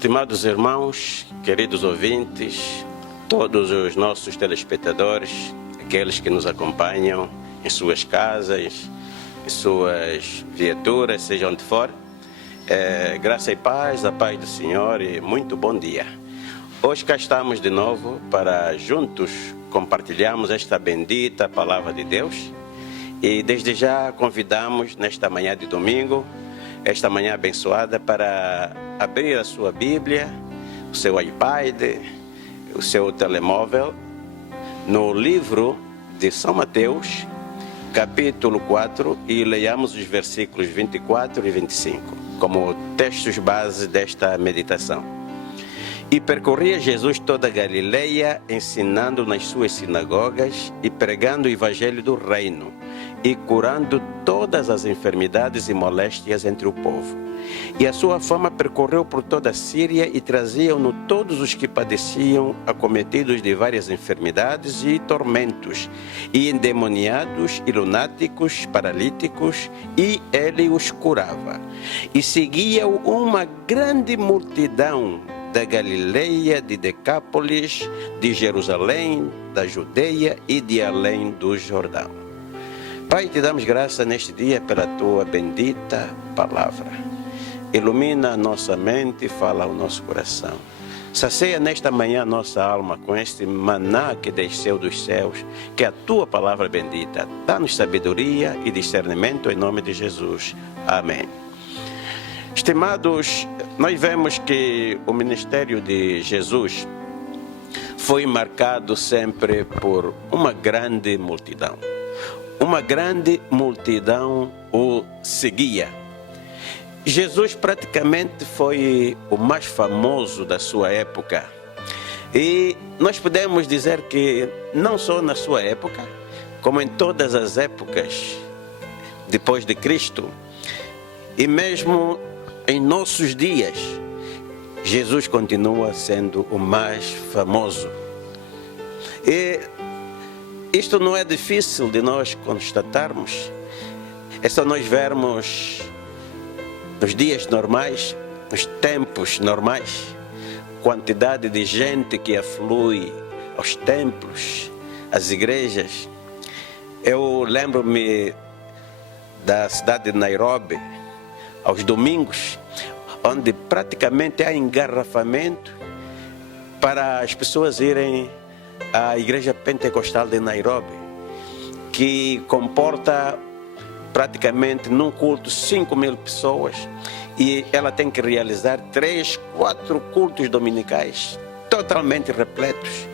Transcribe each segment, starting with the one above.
Estimados irmãos, queridos ouvintes, todos os nossos telespectadores, aqueles que nos acompanham em suas casas, em suas viaturas, seja onde for, graça e paz, a paz do Senhor e muito bom dia. Hoje cá estamos de novo para juntos compartilharmos esta bendita palavra de Deus e desde já convidamos nesta manhã de domingo, esta manhã abençoada, para abrir a sua Bíblia, o seu iPad, o seu telemóvel, no livro de São Mateus, capítulo 4, e leiamos os versículos 24 e 25, como textos base desta meditação. E percorria Jesus toda a Galileia, ensinando nas suas sinagogas e pregando o evangelho do reino, e curando todas as enfermidades e moléstias entre o povo. E a sua fama percorreu por toda a Síria e traziam-no todos os que padeciam, acometidos de várias enfermidades e tormentos, e endemoniados e lunáticos, paralíticos, e ele os curava. E seguia-o uma grande multidão da Galileia, de Decápolis, de Jerusalém, da Judeia e de além do Jordão. Pai, te damos graça neste dia pela tua bendita palavra. Ilumina a nossa mente e fala ao nosso coração. Sacia nesta manhã a nossa alma com este maná que desceu dos céus, que é a tua palavra bendita. Dá-nos sabedoria e discernimento em nome de Jesus. Amém. Estimados, nós vemos que o ministério de Jesus foi marcado sempre por uma grande multidão. Uma grande multidão o seguia. Jesus praticamente foi o mais famoso da sua época. E nós podemos dizer que não só na sua época, como em todas as épocas depois de Cristo, e mesmo em nossos dias, Jesus continua sendo o mais famoso. E isto não é difícil de nós constatarmos. É só nós vermos nos dias normais, nos tempos normais, quantidade de gente que aflui aos templos, às igrejas. Eu lembro-me da cidade de Nairobi, aos domingos, onde praticamente há engarrafamento para as pessoas irem à igreja pentecostal de Nairobi, que comporta praticamente num culto 5.000 pessoas, e ela tem que realizar 3, 4 cultos dominicais totalmente repletos.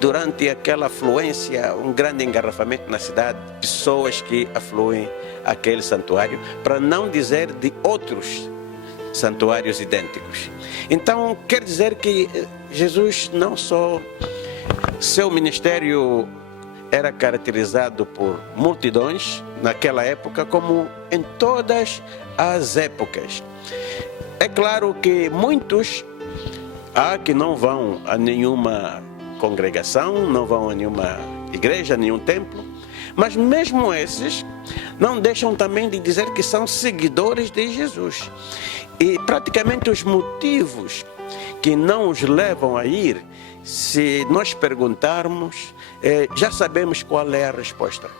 Durante aquela afluência, um grande engarrafamento na cidade, pessoas que afluem àquele santuário, para não dizer de outros santuários idênticos. Então, quer dizer que Jesus não só seu ministério era caracterizado por multidões naquela época, como em todas as épocas. É claro que muitos há que não vão a nenhuma congregação, não vão a nenhuma igreja, a nenhum templo, mas mesmo esses não deixam também de dizer que são seguidores de Jesus. E praticamente os motivos que não os levam a ir, se nós perguntarmos, já sabemos qual é a resposta.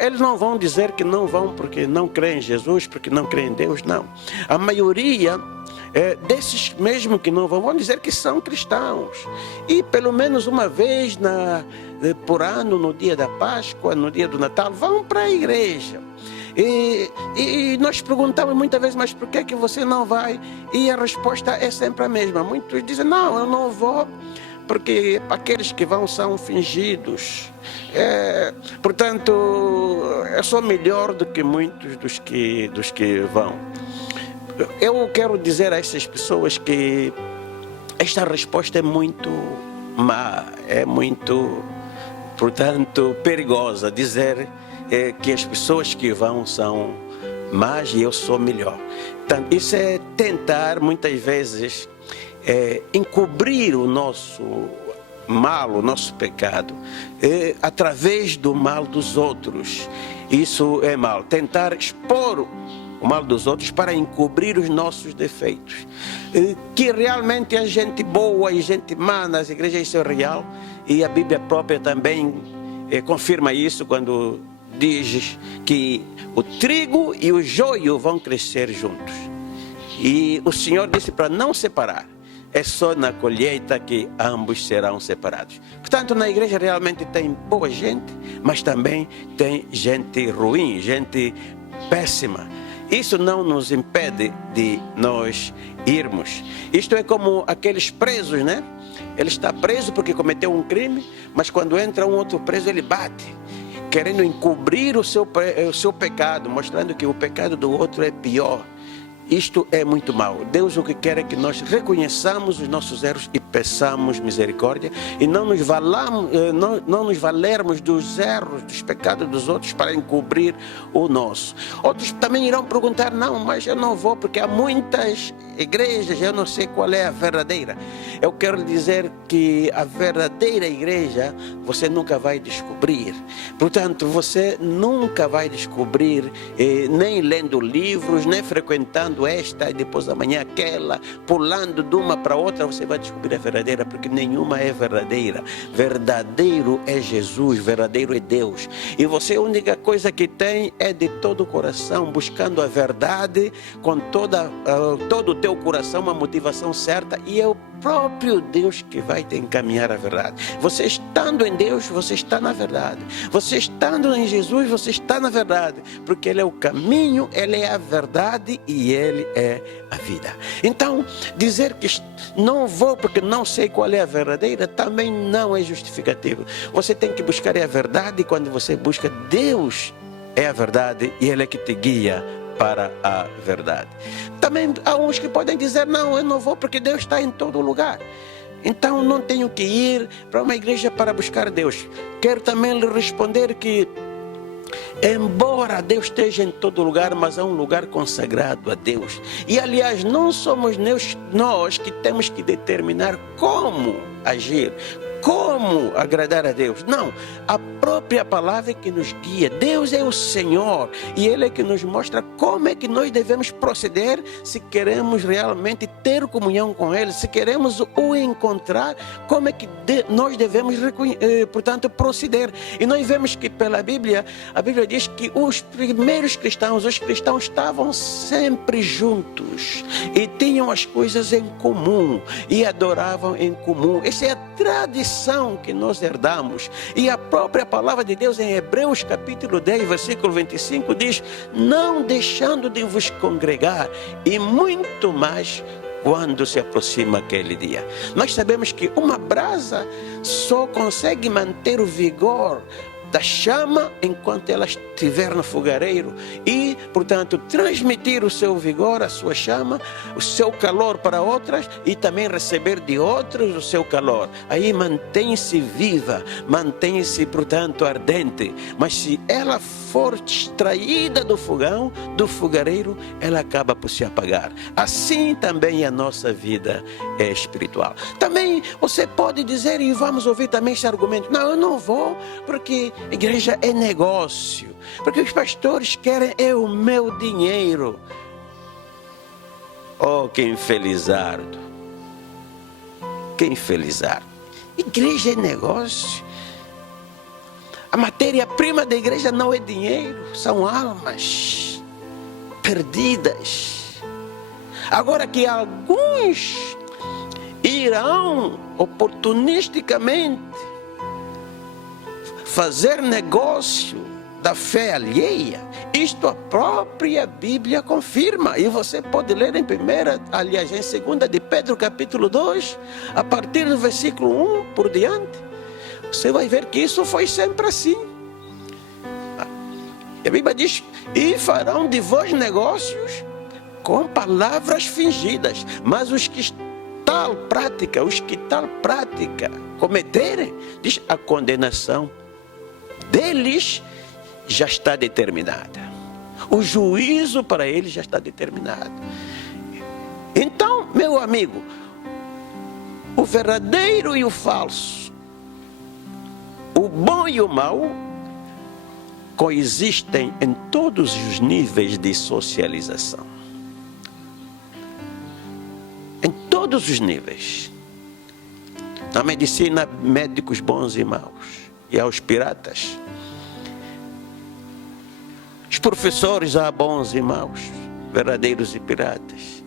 Eles não vão dizer que não vão porque não creem em Jesus, porque não creem em Deus, não. A maioria desses mesmo que não vão dizer que são cristãos. E pelo menos uma vez por ano, no dia da Páscoa, no dia do Natal, vão para a igreja. E nós perguntamos muitas vezes, mas por que você não vai? E a resposta é sempre a mesma. Muitos dizem, não, eu não vou, porque aqueles que vão são fingidos. Portanto, eu sou melhor do que muitos dos que vão. Eu quero dizer a essas pessoas que esta resposta é muito má, é muito, portanto, perigosa. Dizer que as pessoas que vão são más e eu sou melhor. Então, isso é tentar, muitas vezes, encobrir o nosso mal, o nosso pecado, através do mal dos outros. Isso é mal. Tentar expor o mal dos outros para encobrir os nossos defeitos. Que realmente há gente boa e gente má nas igrejas, isso é real. E a Bíblia própria também confirma isso quando diz que o trigo e o joio vão crescer juntos. E o Senhor disse para não separar. É só na colheita que ambos serão separados. Portanto, na igreja realmente tem boa gente, mas também tem gente ruim, gente péssima. Isso não nos impede de nós irmos. Isto é como aqueles presos, né? Ele está preso porque cometeu um crime, mas quando entra um outro preso, ele bate, querendo encobrir o seu pecado, mostrando que o pecado do outro é pior. Isto é muito mal. Deus o que quer é que nós reconheçamos os nossos erros e peçamos misericórdia e não nos valermos dos erros, dos pecados dos outros para encobrir o nosso. Outros também irão perguntar, não, mas eu não vou porque há muitas igrejas, eu não sei qual é a verdadeira. Eu quero dizer que a verdadeira igreja você nunca vai descobrir. Portanto, você nunca vai descobrir, nem lendo livros, nem frequentando esta e depois da manhã aquela, pulando de uma para outra, você vai descobrir a verdadeira, porque nenhuma é verdadeira. Verdadeiro é Jesus, verdadeiro é Deus. E você, a única coisa que tem é de todo o coração, buscando a verdade com todo o teu coração, uma motivação certa, e é o próprio Deus que vai te encaminhar à verdade. Você estando em Deus, você está na verdade. Você estando em Jesus, você está na verdade, porque Ele é o caminho, Ele é a verdade e Ele é a vida. Então, dizer que não vou porque não sei qual é a verdadeira também não é justificativo. Você tem que buscar a verdade, e quando você busca, Deus é a verdade e Ele é que te guia para a verdade. Também há uns que podem dizer, não, eu não vou porque Deus está em todo lugar. Então não tenho que ir para uma igreja para buscar Deus. Quero também lhe responder que, embora Deus esteja em todo lugar, mas há um lugar consagrado a Deus. E aliás, não somos nós que temos que determinar como agir, como agradar a Deus. Não, a própria palavra é que nos guia. Deus é o Senhor e Ele é que nos mostra como é que nós devemos proceder se queremos realmente ter comunhão com Ele, se queremos o encontrar, como é que nós devemos, portanto, proceder. E nós vemos que pela Bíblia, a Bíblia diz que os primeiros cristãos, os cristãos estavam sempre juntos e tinham as coisas em comum e adoravam em comum. Essa é a tradição que nós herdamos. E a própria palavra de Deus em Hebreus capítulo 10, versículo 25 diz, não deixando de vos congregar, e muito mais quando se aproxima aquele dia. Nós sabemos que uma brasa só consegue manter o vigor da chama enquanto ela estiver no fogareiro e, portanto, transmitir o seu vigor, a sua chama, o seu calor para outras e também receber de outros o seu calor. Aí mantém-se viva, mantém-se, portanto, ardente. Mas se ela for extraída do fogão, do fogareiro, ela acaba por se apagar. Assim também a nossa vida é espiritual. Também você pode dizer, e vamos ouvir também esse argumento, não, eu não vou porque igreja é negócio, porque os pastores querem o meu dinheiro. Oh, que infelizardo, que infelizardo. Igreja é negócio. A matéria-prima da igreja não é dinheiro, são almas perdidas. Agora que alguns irão oportunisticamente fazer negócio da fé alheia, isto a própria Bíblia confirma. E você pode ler em em 2 de Pedro capítulo 2, a partir do versículo 1 por diante. Você vai ver que isso foi sempre assim. A Bíblia diz, e farão de vós negócios com palavras fingidas, mas os que tal prática cometerem, diz, a condenação deles já está determinada. O juízo para eles já está determinado. Então, meu amigo, o verdadeiro e o falso, o bom e o mau, coexistem em todos os níveis de socialização. Em todos os níveis. Na medicina, médicos bons e maus. E aos piratas. Os professores há bons e maus, verdadeiros e piratas.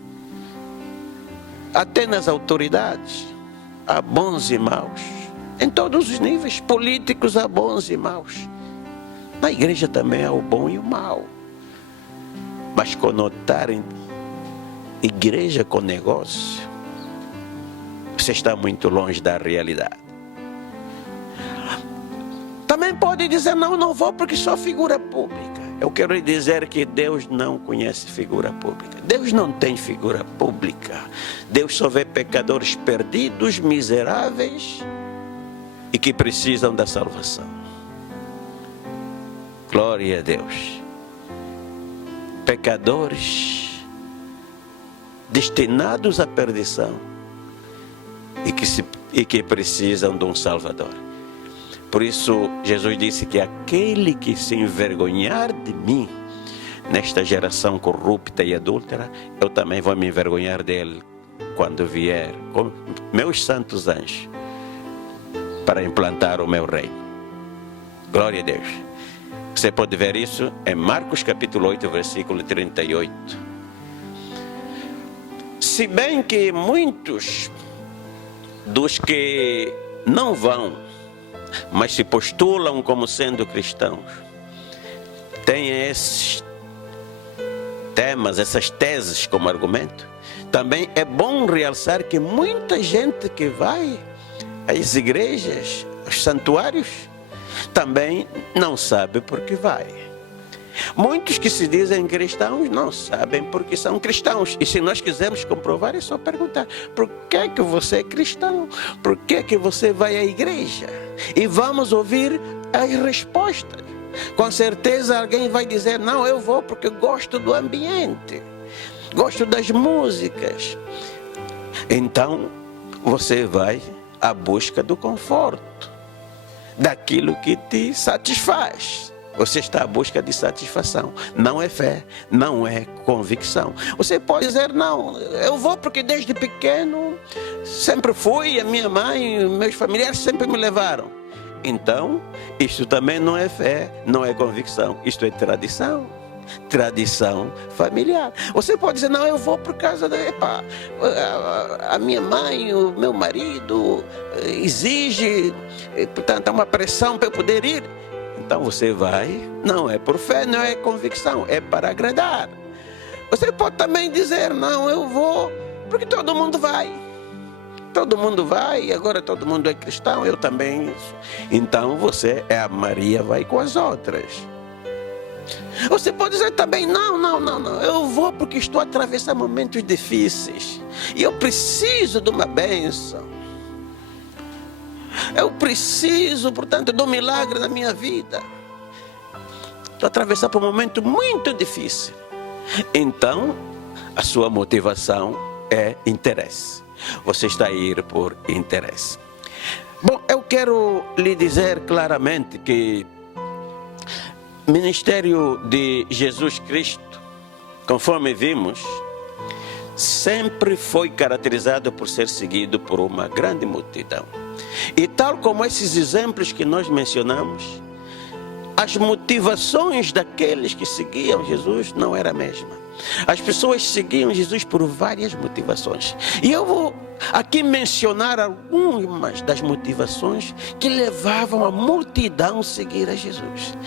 Até nas autoridades há bons e maus. Em todos os níveis. Políticos há bons e maus. Na igreja também há o bom e o mau. Mas conotarem igreja com negócio, você está muito longe da realidade. Também pode dizer, não vou porque sou figura pública. Eu quero lhe dizer que Deus não conhece figura pública. Deus não tem figura pública. Deus só vê pecadores perdidos, miseráveis e que precisam da salvação. Glória a Deus. Pecadores destinados à perdição e que precisam de um Salvador. Por isso, Jesus disse que aquele que se envergonhar de mim, nesta geração corrupta e adúltera, eu também vou me envergonhar dele quando vier com meus santos anjos para implantar o meu reino. Glória a Deus. Você pode ver isso em Marcos capítulo 8, versículo 38. Se bem que muitos dos que não vão, mas se postulam como sendo cristãos, têm esses temas, essas teses como argumento, também é bom realçar que muita gente que vai às igrejas, aos santuários, também não sabe por que vai. Muitos que se dizem cristãos não sabem porque são cristãos. E se nós quisermos comprovar, é só perguntar: por que que você é cristão? Por que que você vai à igreja? E vamos ouvir as respostas. Com certeza alguém vai dizer: não, eu vou porque gosto do ambiente, gosto das músicas. Então você vai à busca do conforto, daquilo que te satisfaz. Você está à busca de satisfação. Não é fé, não é convicção. Você pode dizer: não, eu vou porque desde pequeno sempre fui, a minha mãe, meus familiares sempre me levaram. Então, isto também não é fé, não é convicção. Isto é tradição. Tradição familiar. Você pode dizer: não, eu vou por causa da... a minha mãe, o meu marido exige, portanto, há uma pressão para eu poder ir. Então você vai, não é por fé, não é convicção, é para agradar. Você pode também dizer: não, eu vou porque todo mundo vai. Todo mundo vai, agora todo mundo é cristão, eu também. Então você é a Maria, vai com as outras. Você pode dizer também: não, eu vou porque estou a atravessar momentos difíceis e eu preciso de uma bênção. Eu preciso, portanto, de um milagre na minha vida. Estou a atravessar por um momento muito difícil. Então, a sua motivação é interesse. Você está a ir por interesse. Bom, eu quero lhe dizer claramente que o ministério de Jesus Cristo, conforme vimos, sempre foi caracterizado por ser seguido por uma grande multidão. E tal como esses exemplos que nós mencionamos, as motivações daqueles que seguiam Jesus não era a mesma. As pessoas seguiam Jesus por várias motivações. E eu vou aqui mencionar algumas das motivações que levavam a multidão a seguir a Jesus.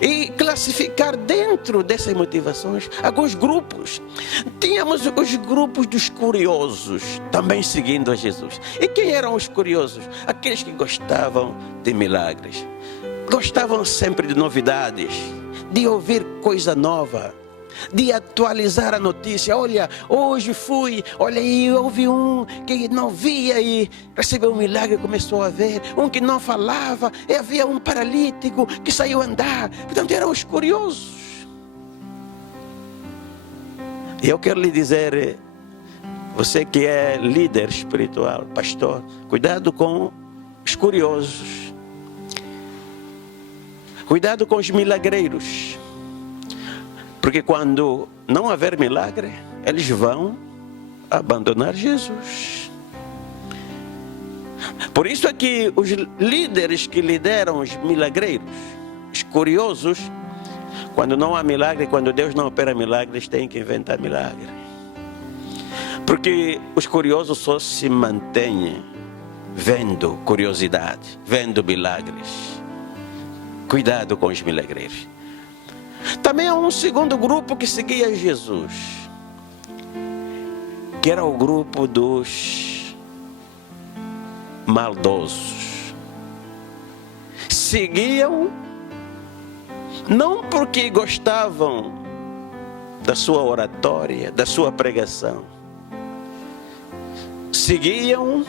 E classificar dentro dessas motivações alguns grupos. Tínhamos os grupos dos curiosos, também seguindo a Jesus. E quem eram os curiosos? Aqueles que gostavam de milagres. Gostavam sempre de novidades, de ouvir coisa nova, de atualizar a notícia. Olha, hoje fui, olha aí, houve um que não via e recebeu um milagre, começou a ver. Um que não falava, e havia um paralítico que saiu a andar. Portanto, eram os curiosos. E eu quero lhe dizer, você que é líder espiritual, pastor, cuidado com os curiosos. Cuidado com os milagreiros. Porque quando não haver milagre, eles vão abandonar Jesus. Por isso é que os líderes que lideram os milagreiros, os curiosos, quando não há milagre, quando Deus não opera milagres, têm que inventar milagre. Porque os curiosos só se mantêm vendo curiosidade, vendo milagres. Cuidado com os milagreiros. Também há um segundo grupo que seguia Jesus, que era o grupo dos maldosos. Seguiam não porque gostavam da sua oratória, da sua pregação. Seguiam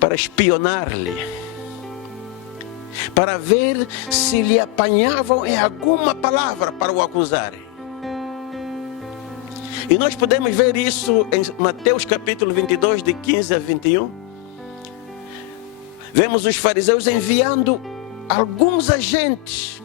para espionar-lhe, para ver se lhe apanhavam em alguma palavra para o acusarem. E nós podemos ver isso em Mateus capítulo 22, de 15 a 21. Vemos os fariseus enviando alguns agentes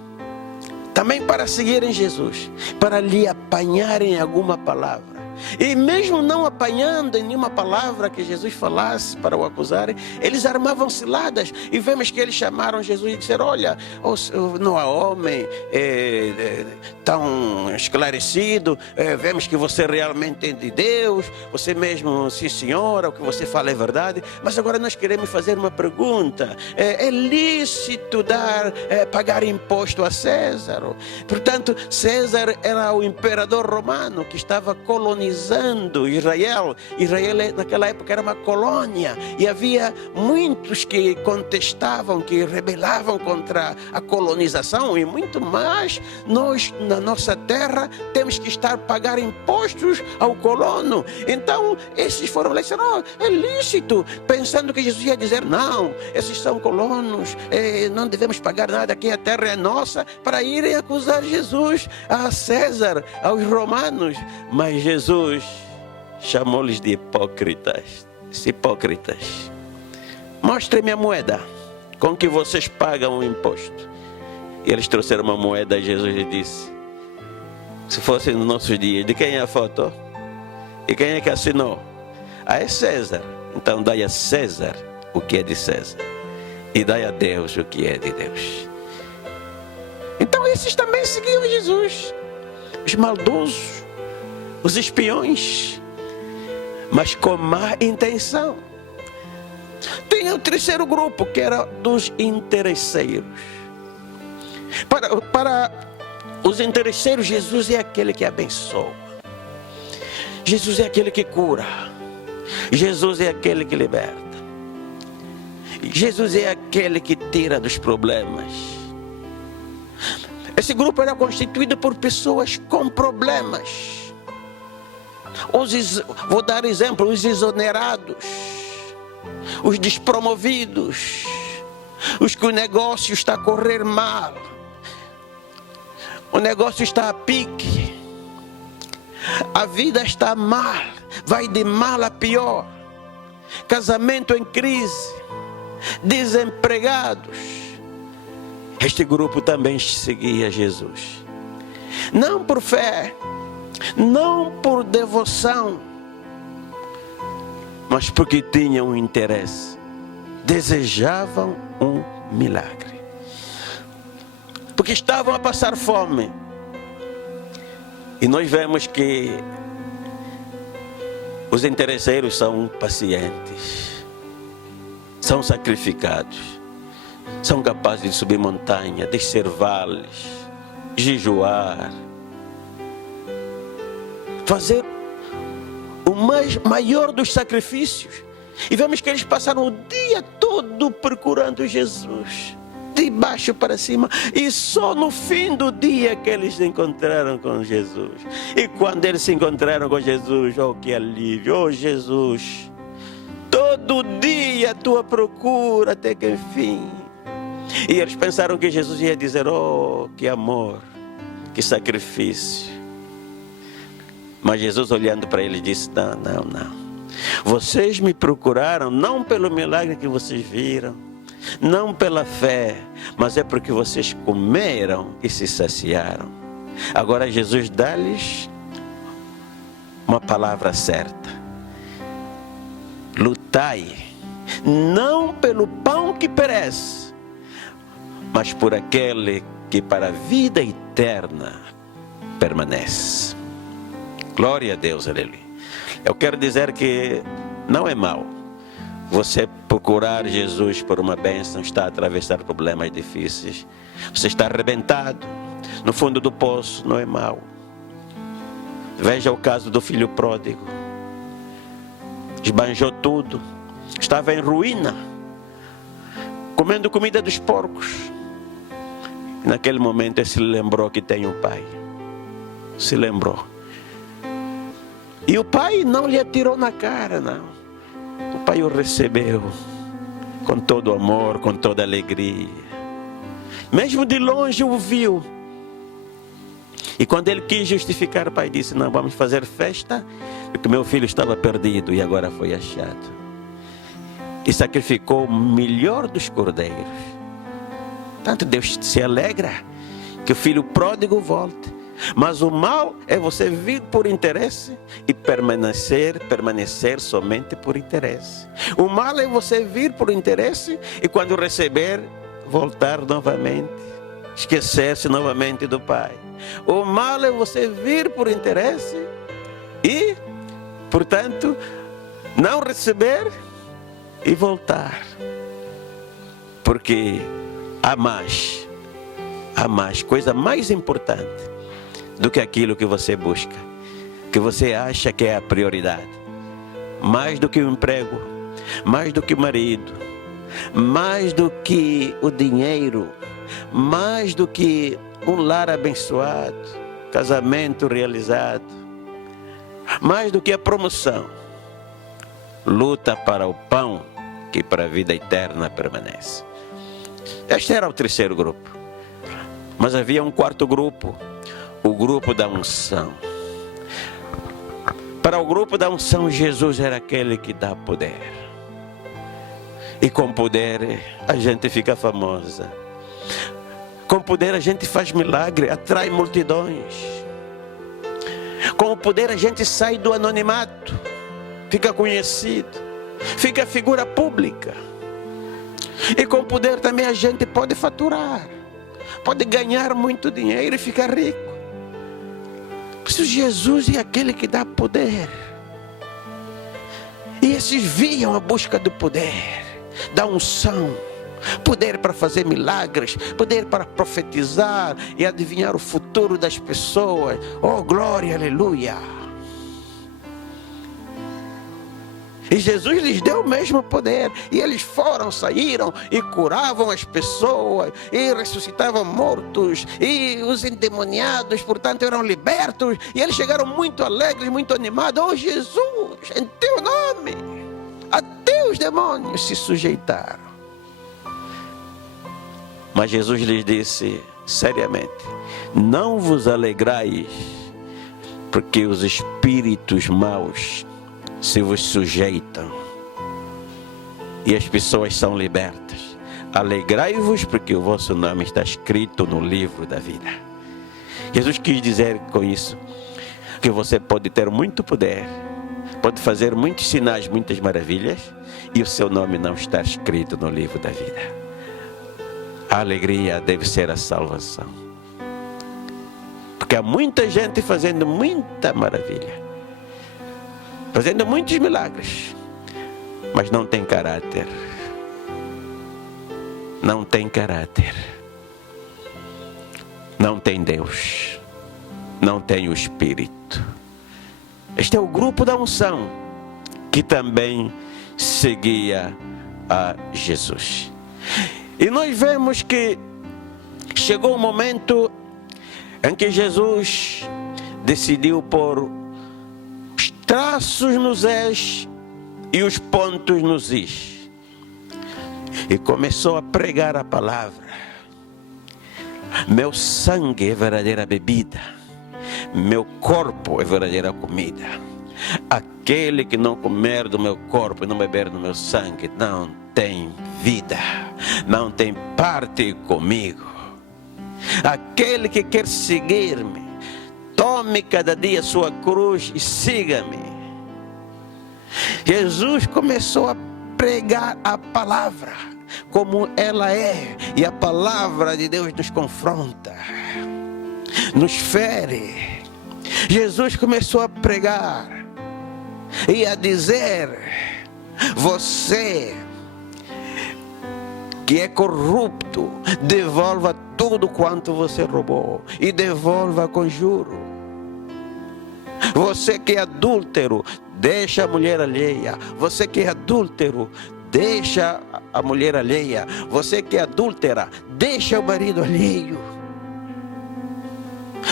também para seguirem Jesus, para lhe apanharem em alguma palavra. E mesmo não apanhando em nenhuma palavra que Jesus falasse para o acusarem, eles armavam ciladas. E vemos que eles chamaram Jesus e disseram: olha, não há homem tão esclarecido, vemos que você realmente é de Deus, você mesmo, sim senhora, o que você fala é verdade, mas agora nós queremos fazer uma pergunta: é lícito pagar imposto a César? Portanto, César era o imperador romano que estava colonizando Israel. Israel naquela época era uma colônia e havia muitos que contestavam, que rebelavam contra a colonização. E muito mais, nós na nossa terra temos que pagar impostos ao colono. Então esses foram lá e disseram: é lícito, pensando que Jesus ia dizer: não, esses são colonos, não devemos pagar nada, aqui a terra é nossa, para irem acusar Jesus a César, aos romanos. Mas Jesus chamou-lhes de hipócritas. Hipócritas, mostrem-me a moeda com que vocês pagam o imposto. E eles trouxeram uma moeda e Jesus lhe disse: se fosse nos nossos dias, de quem é a foto? E quem é que assinou? É César. Então dai a César o que é de César, e dai a Deus o que é de Deus. Então esses também seguiam Jesus, os maldosos, os espiões, mas com má intenção. Tem o terceiro grupo, que era dos interesseiros. Para os interesseiros, Jesus é aquele que abençoa, Jesus é aquele que cura, Jesus é aquele que liberta, Jesus é aquele que tira dos problemas. Esse grupo era constituído por pessoas com problemas. Vou dar exemplo: os exonerados, os despromovidos, os que o negócio está a correr mal, o negócio está a pique, a vida está mal, vai de mal a pior, casamento em crise, desempregados. Este grupo também seguia Jesus, não por fé, não por devoção, mas porque tinham um interesse, desejavam um milagre, porque estavam a passar fome. E nós vemos que os interesseiros são pacientes, são sacrificados, são capazes de subir montanha, descer vales, jejuar, fazer o maior dos sacrifícios. E vemos que eles passaram o dia todo procurando Jesus, de baixo para cima, e só no fim do dia que eles se encontraram com Jesus. E quando eles se encontraram com Jesus, oh que alívio, oh Jesus, todo dia a tua procura até que enfim. E eles pensaram que Jesus ia dizer: oh que amor, que sacrifício. Mas Jesus, olhando para eles, disse: não. Vocês me procuraram não pelo milagre que vocês viram, não pela fé, mas é porque vocês comeram e se saciaram. Agora Jesus dá-lhes uma palavra certa: lutai, não pelo pão que perece, mas por aquele que para a vida eterna permanece. Glória a Deus, aleluia. Eu quero dizer que não é mal você procurar Jesus por uma bênção, está a atravessar problemas difíceis, você está arrebentado no fundo do poço, não é mal. Veja o caso do filho pródigo. Esbanjou tudo, estava em ruína, comendo comida dos porcos. Naquele momento ele se lembrou que tem um pai. Se lembrou. E o pai não lhe atirou na cara, não. O pai o recebeu com todo amor, com toda alegria. Mesmo de longe o viu. E quando ele quis justificar, o pai disse: não, vamos fazer festa, porque meu filho estava perdido e agora foi achado. E sacrificou o melhor dos cordeiros. Tanto Deus se alegra que o filho pródigo volte. Mas o mal é você vir por interesse e permanecer somente por interesse. O mal é você vir por interesse e quando receber, voltar novamente, esquecer-se novamente do Pai. O mal é você vir por interesse e, portanto, não receber e voltar. Porque há mais, coisa mais importante do que aquilo que você busca, que você acha que é a prioridade. Mais do que o emprego, mais do que o marido, mais do que o dinheiro, mais do que um lar abençoado, casamento realizado, mais do que a promoção. Luta para o pão que para a vida eterna permanece. Este era o terceiro grupo. Mas havia um quarto grupo, o grupo da unção. Para o grupo da unção, Jesus era aquele que dá poder. E com poder a gente fica famosa. Com poder a gente faz milagre, atrai multidões. Com o poder a gente sai do anonimato, fica conhecido, fica figura pública. E com o poder também a gente pode faturar, pode ganhar muito dinheiro e ficar rico. Por isso Jesus é aquele que dá poder. E esses viam a busca do poder, da unção. Poder para fazer milagres, poder para profetizar e adivinhar o futuro das pessoas. Oh, glória, aleluia. E Jesus lhes deu o mesmo poder. E eles saíram e curavam as pessoas. E ressuscitavam mortos. E os endemoniados, portanto, eram libertos. E eles chegaram muito alegres, muito animados. Oh, Jesus, em teu nome, até os demônios se sujeitaram. Mas Jesus lhes disse seriamente: não vos alegrais, porque os espíritos maus se vos sujeitam e as pessoas são libertas. Alegrai-vos, porque o vosso nome está escrito no livro da vida. Jesus quis dizer com isso que você pode ter muito poder, pode fazer muitos sinais, muitas maravilhas, e o seu nome não está escrito no livro da vida. A alegria deve ser a salvação. Porque há muita gente fazendo muita maravilha, fazendo muitos milagres, mas não tem caráter. Não tem caráter. Não tem Deus. Não tem o Espírito. Este é o grupo da unção que também seguia a Jesus. E nós vemos que chegou o momento em que Jesus decidiu pôr os traços nos es e os pontos nos is. E começou a pregar a palavra. Meu sangue é verdadeira bebida, meu corpo é verdadeira comida. Aquele que não comer do meu corpo e não beber do meu sangue não tem vida. não tem parte comigo. Aquele que quer seguir-me, tome cada dia sua cruz e siga-me. Jesus começou a pregar a palavra como ela é, e a palavra de Deus nos confronta, nos fere. Jesus começou a pregar e a dizer: você que é corrupto, devolva tudo quanto você roubou e devolva com juro. Você que é adúltero, deixa a mulher alheia. Você que é adúltero, deixa a mulher alheia. Você que é adúltera, deixa o marido alheio.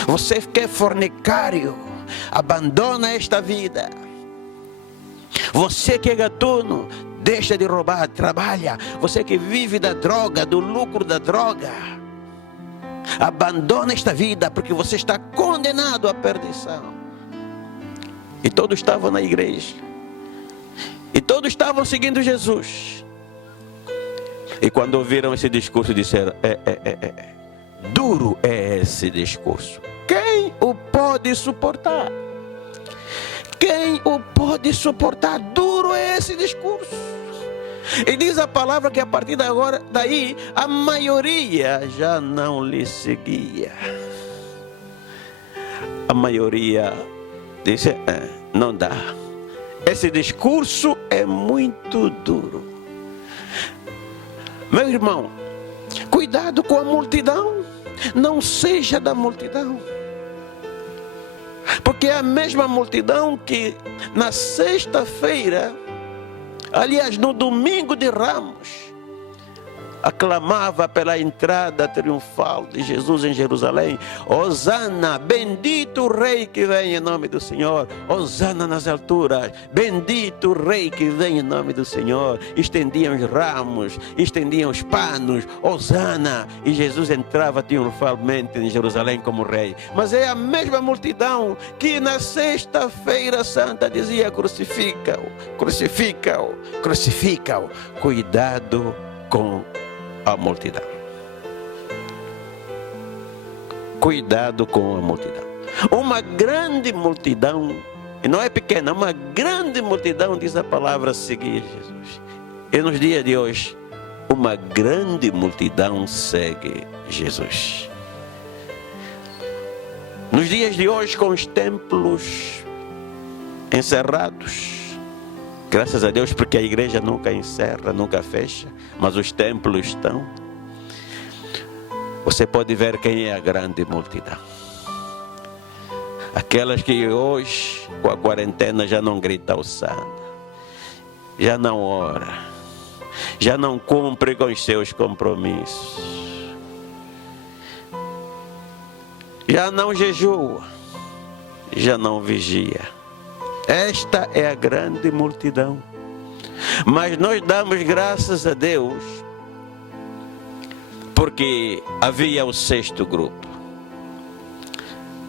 Você que é fornicário, abandona esta vida. Você que é gatuno, deixa de roubar, trabalha. Você que vive da droga, do lucro da droga, abandona esta vida, porque você está condenado à perdição. E todos estavam na igreja, e todos estavam seguindo Jesus. E quando ouviram esse discurso, disseram: duro é esse discurso. Quem o pode suportar? Quem o pode suportar? Duro é esse discurso. E diz a palavra que a partir de agora, daí, a maioria já não lhe seguia. A maioria disse: não dá. Esse discurso é muito duro. Meu irmão, cuidado com a multidão. Não seja da multidão. Porque é a mesma multidão que na sexta-feira, aliás, no domingo de Ramos, aclamava pela entrada triunfal de Jesus em Jerusalém: Hosana, bendito o Rei que vem em nome do Senhor. Hosana nas alturas, bendito o Rei que vem em nome do Senhor. Estendiam os ramos, estendiam os panos, Hosana. E Jesus entrava triunfalmente em Jerusalém como Rei. Mas é a mesma multidão que na sexta-feira santa dizia: crucifica-o, crucifica-o, crucifica-o. Cuidado com a multidão. Cuidado com a multidão. Uma grande multidão, e não é pequena, uma grande multidão, diz a palavra, seguir Jesus. E nos dias de hoje, uma grande multidão segue Jesus. Nos dias de hoje, com os templos encerrados, graças a Deus, porque a igreja nunca encerra, nunca fecha, mas os templos estão. Você pode ver quem é a grande multidão. Aquelas que hoje, com a quarentena, já não grita Hosana, já não ora, já não cumpre com os seus compromissos, já não jejua, já não vigia. Esta é a grande multidão. Mas nós damos graças a Deus, porque havia o sexto grupo.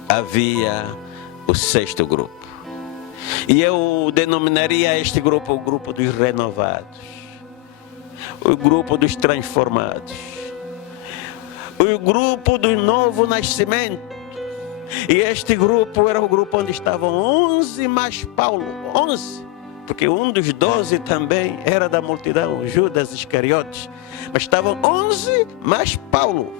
Havia o sexto grupo. E eu denominaria este grupo o grupo dos renovados, o grupo dos transformados, o grupo do novo nascimento. E este grupo era o grupo onde estavam 11 mais Paulo, 11, porque um dos 12 também era da multidão, Judas Iscariotes. Mas estavam 11 mais Paulo.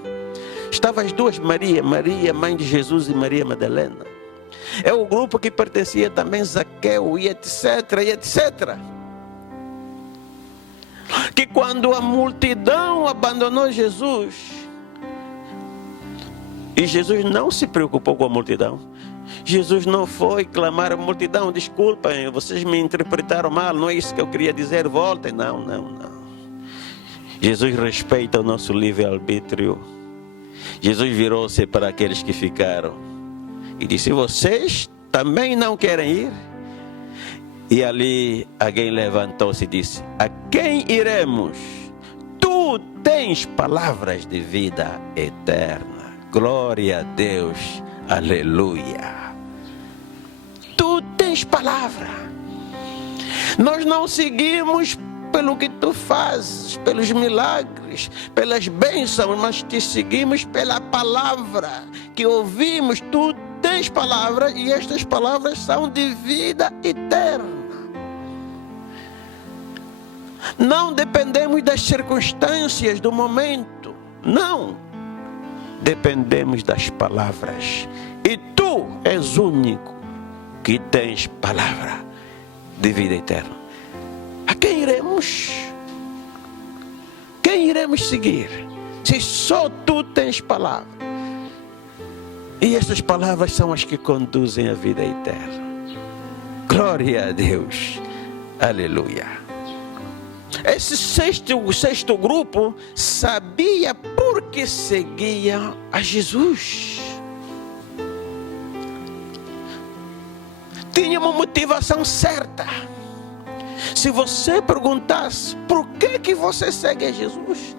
Estavam as duas Maria, Maria mãe de Jesus e Maria Madalena. É o grupo que pertencia também a Zaqueu e etc, e etc. Que quando a multidão abandonou Jesus, e Jesus não se preocupou com a multidão. Jesus não foi clamar à multidão: desculpem, vocês me interpretaram mal, não é isso que eu queria dizer, voltem. Não, não, não. Jesus respeita o nosso livre-arbítrio. Jesus virou-se para aqueles que ficaram e disse: vocês também não querem ir? E ali alguém levantou-se e disse: a quem iremos? Tu tens palavras de vida eterna. Glória a Deus, aleluia. Tu tens palavra. Nós não seguimos pelo que tu fazes, pelos milagres, pelas bênçãos, mas te seguimos pela palavra que ouvimos. Tu tens palavra e estas palavras são de vida eterna. Não dependemos das circunstâncias do momento, não. Dependemos das palavras. E tu és o único que tens palavra de vida eterna. A quem iremos? Quem iremos seguir? Se só tu tens palavra. E estas palavras são as que conduzem à vida eterna. Glória a Deus. Aleluia. Esse sexto grupo sabia por que seguia a Jesus. Tinha uma motivação certa. Se você perguntasse por que você segue a Jesus,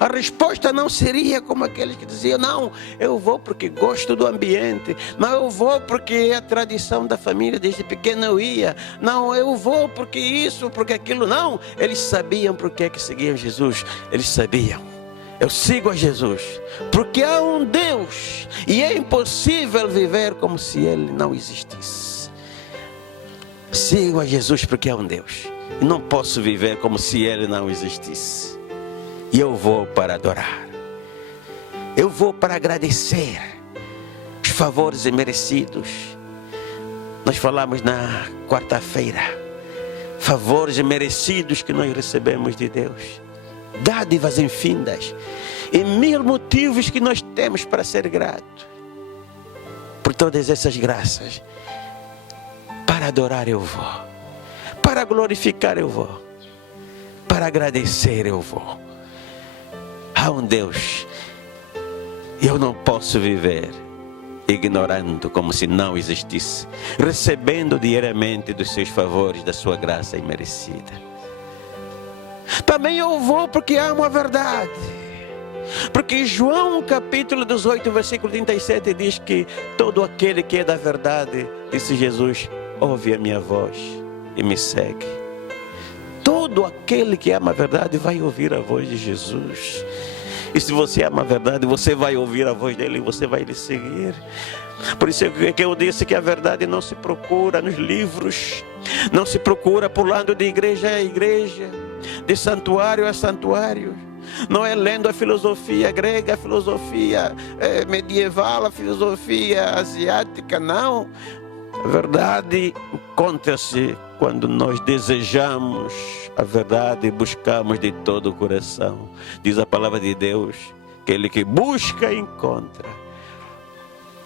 a resposta não seria como aqueles que diziam: não, eu vou porque gosto do ambiente, não, eu vou porque é a tradição da família, desde pequeno eu ia, não, eu vou porque isso, porque aquilo. Não, eles sabiam por que seguiam Jesus. Eles sabiam: eu sigo a Jesus porque há um Deus e é impossível viver como se Ele não existisse. Sigo a Jesus porque há um Deus e não posso viver como se Ele não existisse. E eu vou para adorar, eu vou para agradecer os favores imerecidos. Nós falamos na quarta-feira, favores imerecidos que nós recebemos de Deus, dádivas infindas e mil motivos que nós temos para ser gratos por todas essas graças. Para adorar eu vou, para glorificar eu vou, para agradecer eu vou. Há um Deus e eu não posso viver ignorando como se não existisse, recebendo diariamente dos seus favores, da sua graça imerecida. Também eu vou porque amo a verdade, porque João capítulo 18 versículo 37 diz que todo aquele que é da verdade, disse Jesus, ouve a minha voz e me segue. Todo aquele que ama a verdade vai ouvir a voz de Jesus. E se você ama a verdade, você vai ouvir a voz dele e você vai lhe seguir. Por isso é que eu disse que a verdade não se procura nos livros, não se procura pulando de igreja a igreja, de santuário a santuário. Não é lendo a filosofia grega, a filosofia medieval, a filosofia asiática, não. A verdade encontra-se quando nós desejamos a verdade e buscamos de todo o coração. Diz a palavra de Deus, aquele que busca encontra.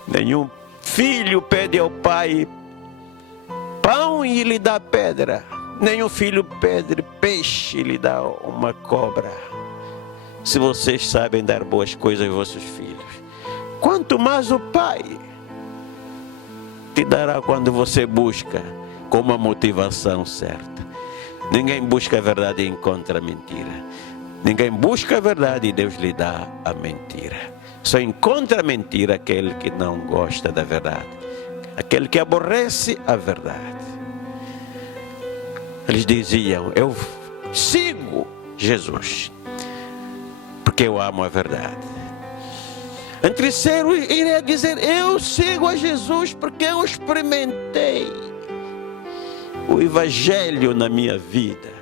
Nenhum filho pede ao pai pão e lhe dá pedra. Nenhum filho pede peixe e lhe dá uma cobra. Se vocês sabem dar boas coisas aos vossos filhos, quanto mais o Pai te dará quando você busca com uma motivação certa. Ninguém busca a verdade e encontra a mentira. Ninguém busca a verdade e Deus lhe dá a mentira. Só encontra a mentira aquele que não gosta da verdade, aquele que aborrece a verdade. Eles diziam: eu sigo Jesus porque eu amo a verdade. Em terceiro, iria dizer: eu sigo a Jesus porque eu experimentei o Evangelho na minha vida.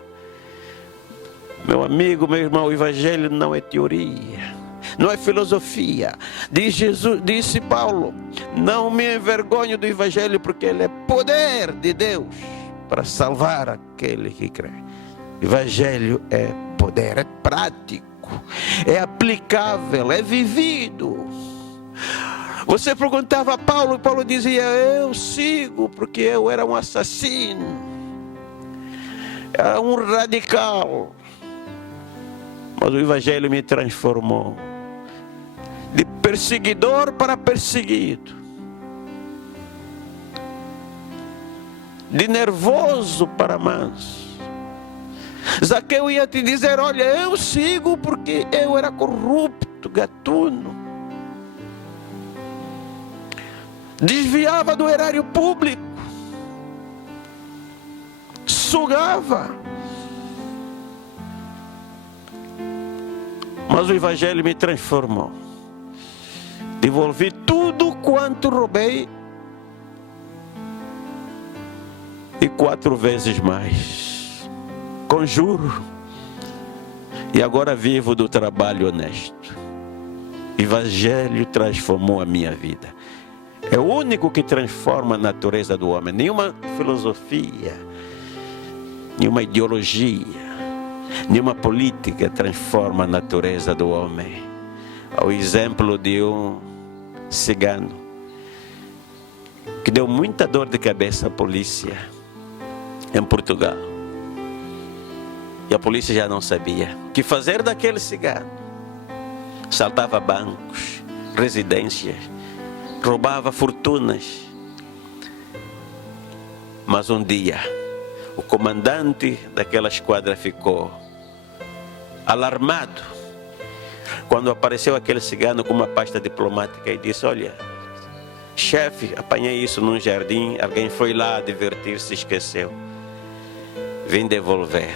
Meu amigo, meu irmão, o Evangelho não é teoria, não é filosofia. Disse Paulo: não me envergonho do Evangelho porque ele é poder de Deus para salvar aquele que crê. O Evangelho é poder, é prático, é aplicável, é vivido. Você perguntava a Paulo, e Paulo dizia: eu sigo porque eu era um assassino, era um radical, mas o Evangelho me transformou de perseguidor para perseguido, de nervoso para manso. Zaqueu ia te dizer: olha, eu sigo porque eu era corrupto, gatuno, desviava do erário público, sugava, Mas o Evangelho me transformou. Devolvi tudo quanto roubei e 4 vezes mais, com juro. E agora vivo do trabalho honesto. O Evangelho transformou a minha vida. É o único que transforma a natureza do homem. Nenhuma filosofia, nenhuma ideologia, nenhuma política transforma a natureza do homem. Ao exemplo de um cigano que deu muita dor de cabeça à polícia em Portugal. E a polícia já não sabia o que fazer daquele cigano. Saltava bancos, residências, roubava fortunas. Mas um dia, o comandante daquela esquadra ficou alarmado quando apareceu aquele cigano com uma pasta diplomática e disse: olha, chefe, apanhei isso num jardim, alguém foi lá divertir-se e esqueceu. Vim devolver.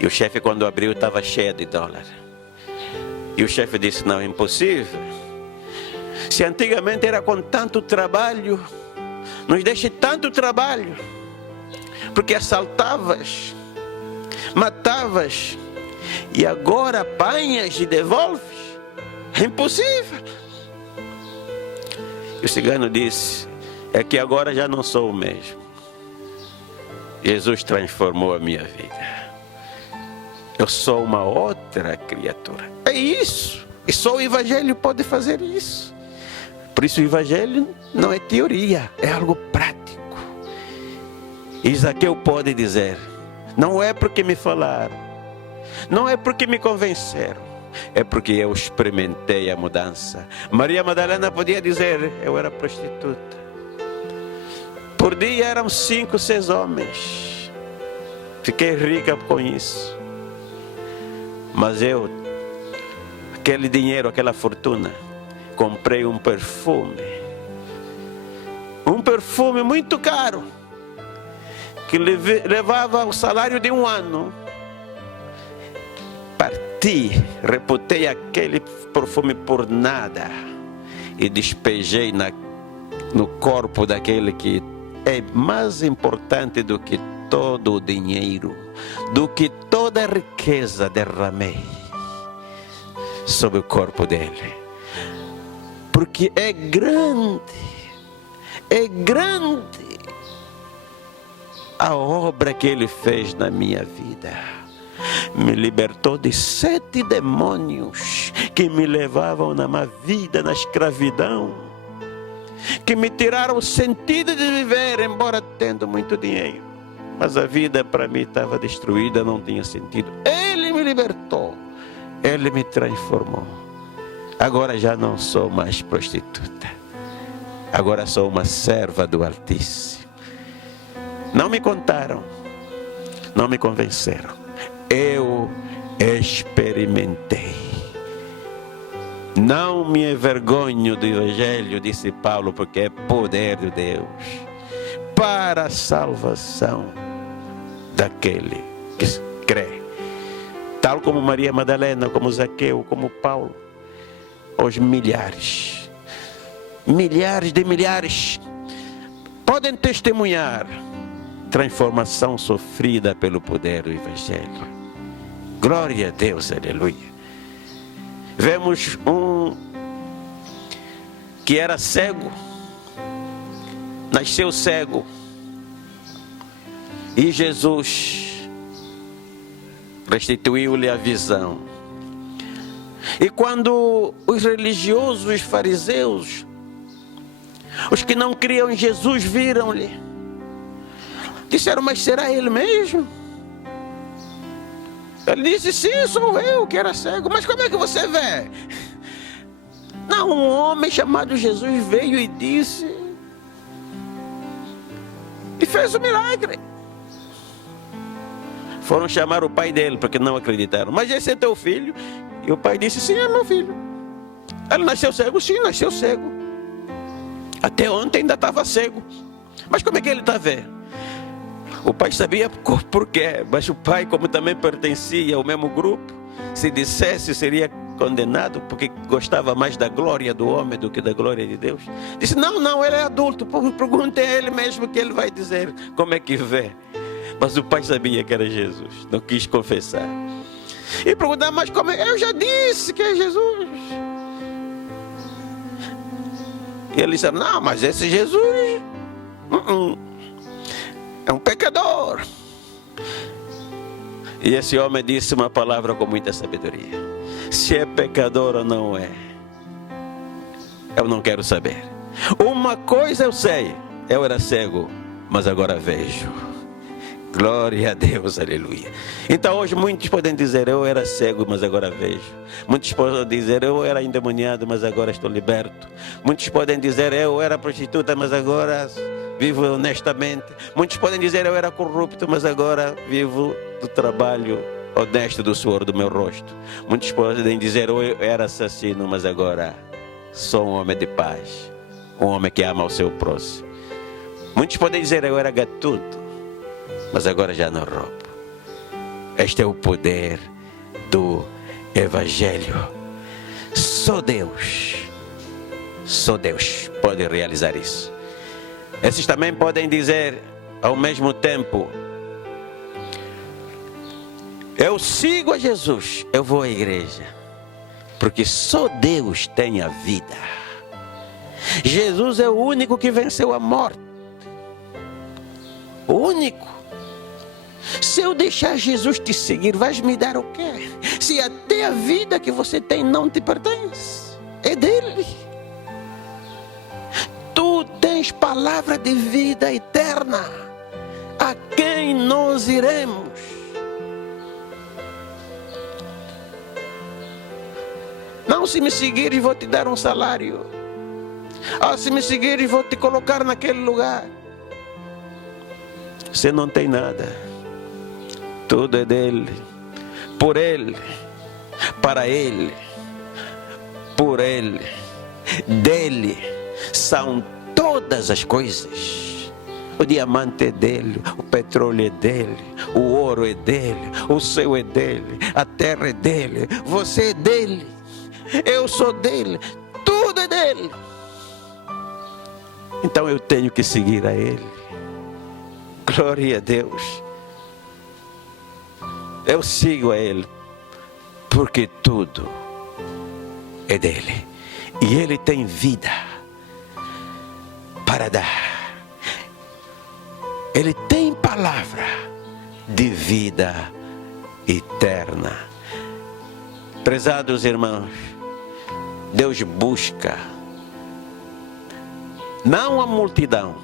E o chefe, quando abriu, estava cheio de dólar. E o chefe disse: não, é impossível. Se antigamente era com tanto trabalho, nos deixe tanto trabalho, porque assaltavas, matavas, e agora apanhas e devolves. É impossível. E o cigano disse: é que agora já não sou o mesmo. Jesus transformou a minha vida. Eu sou uma outra criatura. É isso. E só o Evangelho pode fazer isso. Por isso o Evangelho não é teoria, é algo prático. E Zaqueu pode dizer: não é porque me falaram, não é porque me convenceram, é porque eu experimentei a mudança. Maria Madalena podia dizer: eu era prostituta. Por dia eram 5, 6 homens. Fiquei rica com isso. Mas eu, aquele dinheiro, aquela fortuna, comprei um perfume muito caro, que levava o salário de 1 ano. Parti, reputei aquele perfume por nada e despejei no corpo daquele que é mais importante do que todo o dinheiro, do que toda a riqueza. Derramei sobre o corpo dele, porque é grande a obra que ele fez na minha vida. Me libertou de 7 demônios que me levavam na má vida, na escravidão, que me tiraram o sentido de viver, embora tendo muito dinheiro. Mas a vida para mim estava destruída, não tinha sentido. Ele me libertou, ele me transformou. Agora já não sou mais prostituta, agora sou uma serva do Altíssimo. Não me contaram, não me convenceram, eu experimentei. Não me envergonho do Evangelho, disse Paulo, porque é poder de Deus para a salvação daquele que crê. Tal como Maria Madalena, como Zaqueu, como Paulo. Os milhares de milhares podem testemunhar transformação sofrida pelo poder do Evangelho. Glória a Deus, aleluia. Vemos um que era cego, nasceu cego, e Jesus restituiu-lhe a visão. E quando os religiosos, os fariseus, os que não criam em Jesus, viram-lhe, disseram: mas será ele mesmo? Ele disse: sim, sou eu que era cego. Mas como é que você vê? Não, um homem chamado Jesus veio e disse, e fez o milagre. Foram chamar o pai dele, porque não acreditaram. Mas esse é teu filho? E o pai disse: sim, é meu filho. Ele nasceu cego? Sim, nasceu cego. Até ontem ainda estava cego. Mas como é que ele está vendo? O pai sabia por quê, mas o pai, como também pertencia ao mesmo grupo, se dissesse seria condenado, porque gostava mais da glória do homem do que da glória de Deus. Disse, não, ele é adulto, pergunte a ele mesmo que ele vai dizer como é que vê. Mas o pai sabia que era Jesus, não quis confessar. E perguntar, mas como é? Eu já disse que é Jesus. E ele disse, não, mas esse Jesus é um pecador. E esse homem disse uma palavra com muita sabedoria: se é pecador ou não é, eu não quero saber. Uma coisa eu sei, eu era cego, mas agora vejo. Glória a Deus, aleluia. Então hoje muitos podem dizer, eu era cego, mas agora vejo. Muitos podem dizer, eu era endemoniado, mas agora estou liberto. Muitos podem dizer, eu era prostituta, mas agora vivo honestamente. Muitos podem dizer, eu era corrupto, mas agora vivo do trabalho honesto do suor do meu rosto. Muitos podem dizer, eu era assassino, mas agora sou um homem de paz, um homem que ama o seu próximo. Muitos podem dizer, eu era gatuno, mas agora já não roubo. Este é o poder do Evangelho. Só Deus pode realizar isso. Esses também podem dizer ao mesmo tempo, eu sigo a Jesus, eu vou à igreja, porque só Deus tem a vida. Jesus é o único que venceu a morte. O único. Se eu deixar Jesus te seguir, vais me dar o quê? Se até a vida que você tem não te pertence, é dele. Tu tens palavra de vida eterna. A quem nós iremos? Não, se me seguires vou te dar um salário. Se me seguires vou te colocar naquele lugar. Você não tem nada. Tudo é dele, por ele, para ele, por ele, dele são todas as coisas. O diamante é dele, o petróleo é dele, o ouro é dele, o céu é dele, a terra é dele, você é dele, eu sou dele, tudo é dele. Então eu tenho que seguir a ele. Glória a Deus. Eu sigo a ele, porque tudo é dele. E ele tem vida para dar. Ele tem palavra de vida eterna. Prezados irmãos, Deus busca não a multidão,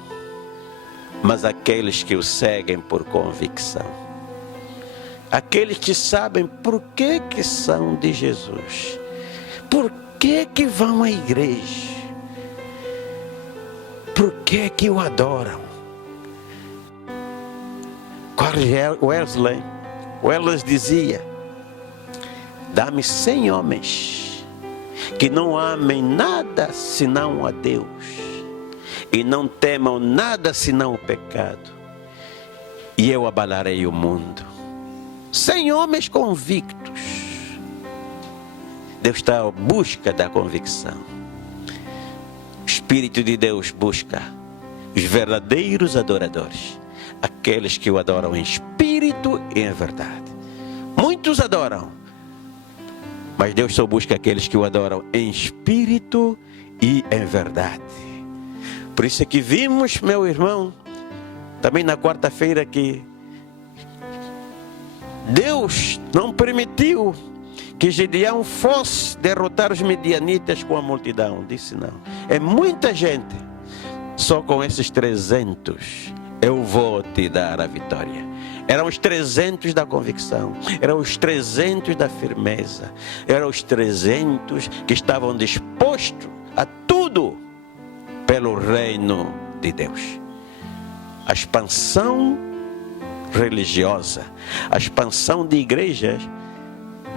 mas aqueles que o seguem por convicção. Aqueles que sabem por que são de Jesus. Por que vão à igreja. Por que o adoram. Wesley dizia, dá-me 100 homens que não amem nada senão a Deus e não temam nada senão o pecado, e eu abalarei o mundo. 100 homens convictos. Deus está à busca da convicção. O Espírito de Deus busca os verdadeiros adoradores, aqueles que o adoram em espírito e em verdade. Muitos adoram, mas Deus só busca aqueles que o adoram em espírito e em verdade. Por isso é que vimos, meu irmão, também na quarta-feira, que Deus não permitiu que Gideão fosse derrotar os midianitas com a multidão. Disse não, é muita gente, só com esses 300 eu vou te dar a vitória. Eram os 300 da convicção, eram os 300 da firmeza, eram os 300 que estavam dispostos a tudo pelo reino de Deus. A expansão religiosa, a expansão de igrejas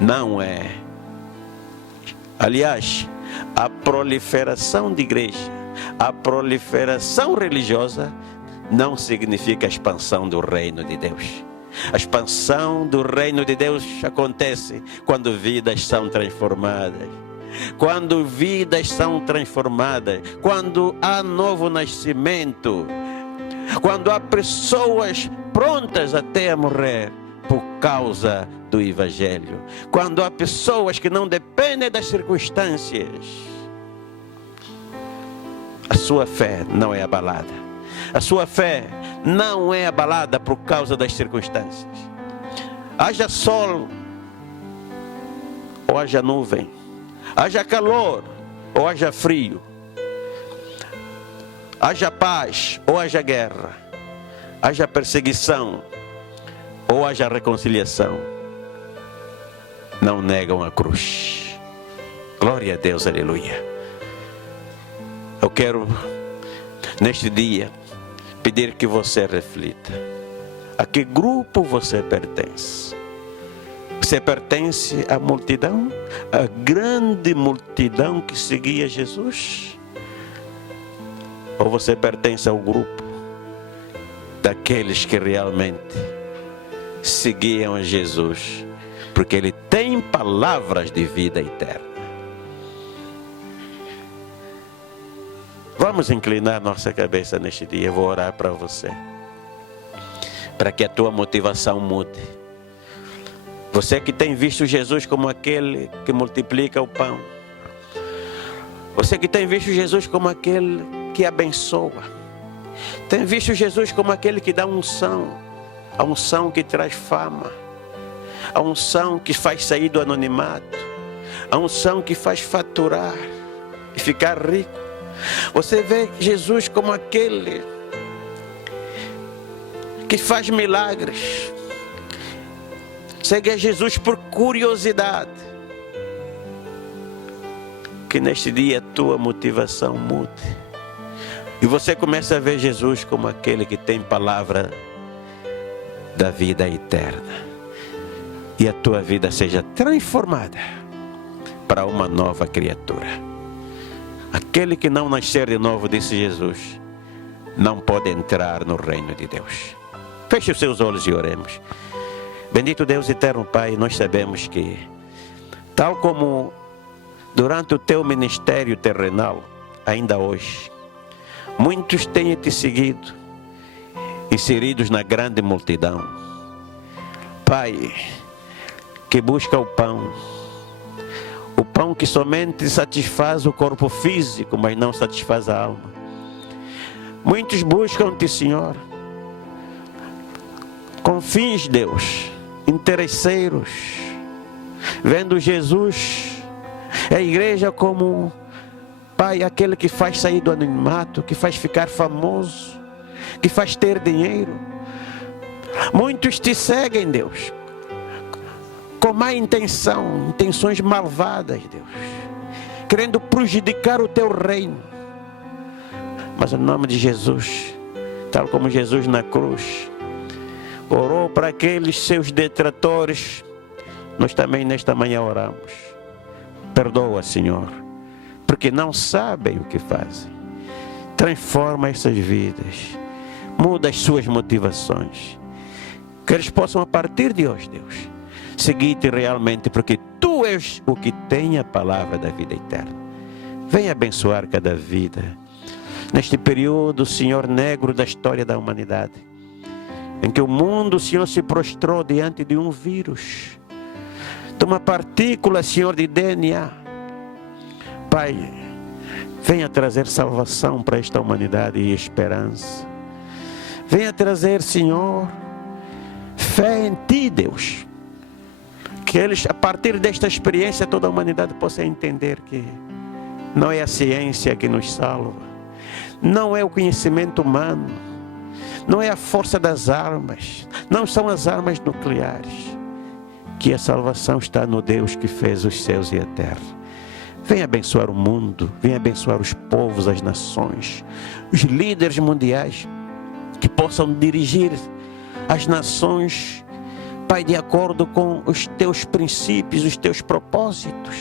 não é. Aliás, a proliferação de igreja, a proliferação religiosa não significa a expansão do reino de Deus. A expansão do reino de Deus acontece quando vidas são transformadas. Quando vidas são transformadas, quando há novo nascimento, quando há pessoas prontas até a morrer por causa do Evangelho, quando há pessoas que não dependem das circunstâncias, a sua fé não é abalada. A sua fé não é abalada por causa das circunstâncias. Haja sol ou haja nuvem, haja calor ou haja frio, haja paz ou haja guerra, haja perseguição ou haja reconciliação, não negam a cruz. Glória a Deus, aleluia. Eu quero, neste dia, pedir que você reflita. A que grupo você pertence? Você pertence à multidão? À grande multidão que seguia Jesus? Ou você pertence ao grupo daqueles que realmente seguiam a Jesus, porque Ele tem palavras de vida eterna? Vamos inclinar nossa cabeça neste dia. Eu vou orar para você, para que a tua motivação mude. Você que tem visto Jesus como aquele que multiplica o pão, você que tem visto Jesus como aquele que abençoa, tem visto Jesus como aquele que dá unção, a unção que traz fama, a unção que faz sair do anonimato, a unção que faz faturar e ficar rico. Você vê Jesus como aquele que faz milagres. Segue a Jesus por curiosidade. Que neste dia a tua motivação mude e você começa a ver Jesus como aquele que tem palavra da vida eterna, e a tua vida seja transformada para uma nova criatura. Aquele que não nascer de novo, disse Jesus, não pode entrar no reino de Deus. Feche os seus olhos e oremos. Bendito Deus eterno Pai, nós sabemos que, tal como durante o teu ministério terrenal, ainda hoje, muitos têm te seguido, inseridos na grande multidão. Pai, que busca o pão que somente satisfaz o corpo físico, mas não satisfaz a alma. Muitos buscam-te, Senhor, com fins, Deus, interesseiros, vendo Jesus, a igreja como, Pai, aquele que faz sair do anonimato, que faz ficar famoso, que faz ter dinheiro. Muitos te seguem, Deus, com má intenção, intenções malvadas, Deus, querendo prejudicar o teu reino. Mas em nome de Jesus, tal como Jesus na cruz orou para aqueles seus detratores, nós também nesta manhã oramos. Perdoa, Senhor, porque não sabem o que fazem. Transforma essas vidas, muda as suas motivações, que eles possam a partir de hoje, Deus, seguir-te realmente, porque Tu és o que tem a palavra da vida eterna. Venha abençoar cada vida neste período, Senhor, negro da história da humanidade, em que o mundo, Senhor, se prostrou diante de um vírus, de uma partícula, Senhor, de DNA. Pai, venha trazer salvação para esta humanidade e esperança. Venha trazer, Senhor, fé em Ti, Deus. Que eles, a partir desta experiência, toda a humanidade possa entender que não é a ciência que nos salva, não é o conhecimento humano, não é a força das armas, não são as armas nucleares, que a salvação está no Deus que fez os céus e a terra. Venha abençoar o mundo, venha abençoar os povos, as nações, os líderes mundiais, que possam dirigir as nações, Pai, de acordo com os Teus princípios, os Teus propósitos,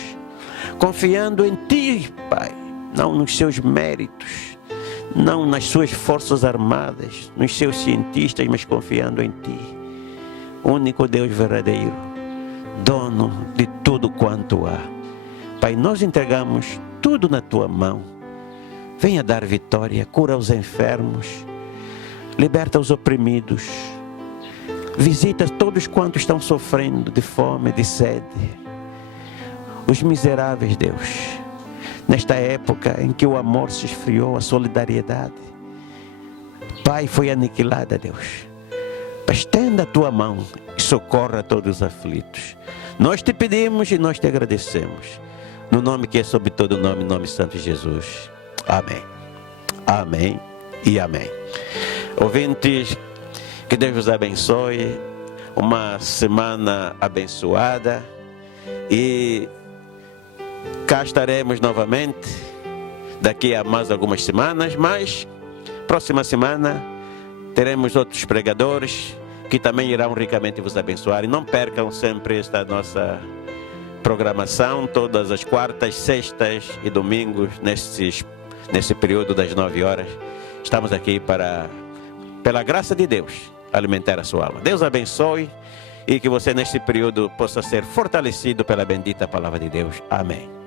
confiando em Ti, Pai, não nos seus méritos, não nas suas forças armadas, nos seus cientistas, mas confiando em Ti, único Deus verdadeiro, dono de tudo quanto há. Pai, nós entregamos tudo na Tua mão. Venha dar vitória, cura os enfermos, liberta os oprimidos, visita todos quantos estão sofrendo de fome, de sede, os miseráveis, Deus, nesta época em que o amor se esfriou, a solidariedade, Pai, foi aniquilada, Deus. Estenda a Tua mão e socorra todos os aflitos. Nós Te pedimos e nós Te agradecemos, no nome que é sobre todo nome, nome santo de Jesus. Amém. Amém e amém. Ouvintes, que Deus vos abençoe, uma semana abençoada, e cá estaremos novamente daqui a mais algumas semanas, mas próxima semana teremos outros pregadores que também irão ricamente vos abençoar. E não percam sempre esta nossa programação, todas as quartas, sextas e domingos, nesse período das 9 horas. Estamos aqui para, pela graça de Deus, alimentar a sua alma. Deus abençoe e que você neste período possa ser fortalecido pela bendita palavra de Deus. Amém.